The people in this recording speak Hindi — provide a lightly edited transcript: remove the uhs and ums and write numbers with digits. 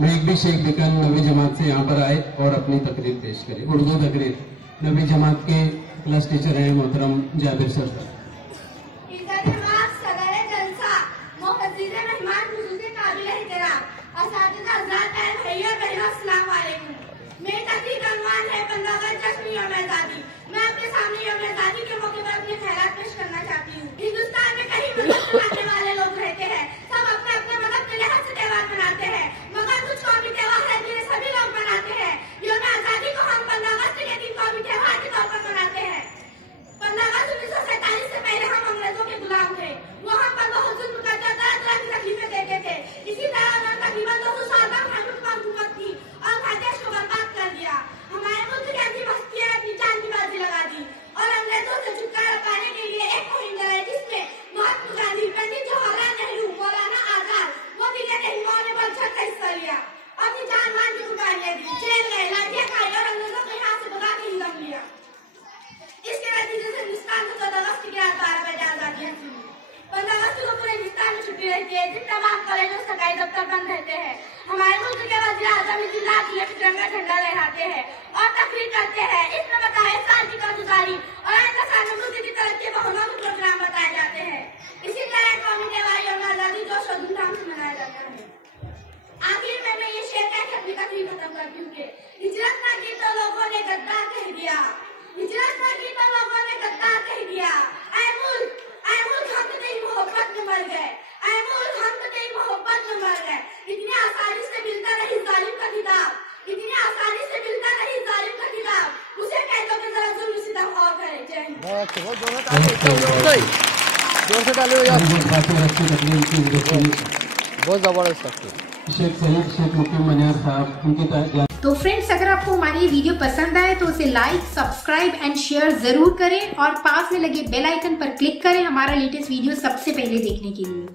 महबी शेख बिकन नवी जमात से यहाँ पर आए और अपनी तकरीर पेश करी, उर्दू तकरीर। नवी जमात के क्लास टीचर हैं मोहतरम जाबिर सर। मेरी तकरीर का उन्वान है 15 अगस्त जश्न यौम आज़ादी। मैं आपके सामने यौम आज़ादी के मौके पर अपने ख्यालात पेश करना चाहती हूँ। हिंदुस्तान में कई मजहब मानने वाले लोग रहते हैं, सब अपने अपने मजहब के लिहाज से त्योहार मनाते हैं, मगर कुछ कौमी त्योहार है जिन्हें सभी लोग मनाते हैं। यौम आज़ादी को हम 15 अगस्त के दिन कौमी त्योहार के तौर पर मनाते हैं। 15 अगस्त 1947 से पहले हम अंग्रेजों के गुलाम थे, वो हम पर बहुत जुल्म करते, तरह तरह की तकलीफें देते थे। इसी तरह उन्होंने तकरीबन 200 साल तक हुकूमत की और देश को बर्बाद कर दिया। हमारे मुल्क की अंधी बस्तियों ने अपनी जान की बाजी लगा दी और अंग्रेजों से छुटकारा पाने के लिए एक मुहिम चलाई, जिसमें महात्मा गांधी, पंडित जवाहरलाल नेहरू, मौलाना आजाद, मोतीलाल नेहरू ने बढ़-चढ़ कर हिस्सा लिया, अपनी जान मान की कुर्बानियां दी, जेल गए, लाठियां खाई और अंग्रेजों के हाथ से भगा के ही दम लिया। इसके नतीजे से हिंदुस्तान को 14 अगस्त की रात 12 बजे आजादी हासिल हुई। 15 अगस्त को पूरे हिंदुस्तान में छुट्टी रहती है, जिन तमाम कॉलेजों सरकारी दफ्तर बंद रहते हैं। हमारे मुल्क के वज़ीर आज़म इस दिन लाख तिरंगा झंडा लहराते हैं और तकरीर करते हैं। इसमें बताए साल की कारगुजारी और आइंदा साल में मुल्क की तरक्की पर होने के प्रोग्राम बताए जाते हैं। इसी तरह कौमी त्योहार यौम आज़ादी जोश और धूमधाम से मनाया जाता है। आखिर में मैं ये शेर कह के अपनी तकरीर खत्म करती हूँ कि हिजरत न की तो लोगों ने गद्दार कह दिया, हिजरत न की तो लोगों ने गद्दार कह दिया। ऐ मुल्क हम तो तेरी मोहब्बत में मर गए, ऐ मुल्क हम तो तेरी मोहब्बत में मर गए। इतनी आसानी से मिलता नहीं जालिम का किताब, इतनी आसानी से मिलता नहीं जालिम का किताब। उसे कह दो कि जरा जुल्म सितम और करे। जय हिंद। जोर से ताली हो यार, बहुत जबरदस्त। शेख सईद शेख मुकीम मनियार साहब उनकी। तो फ्रेंड्स, अगर आपको हमारी ये वीडियो पसंद आए तो उसे लाइक, सब्सक्राइब एंड शेयर जरूर करें और पास में लगे बेल आइकन पर क्लिक करें हमारा लेटेस्ट वीडियो सबसे पहले देखने के लिए।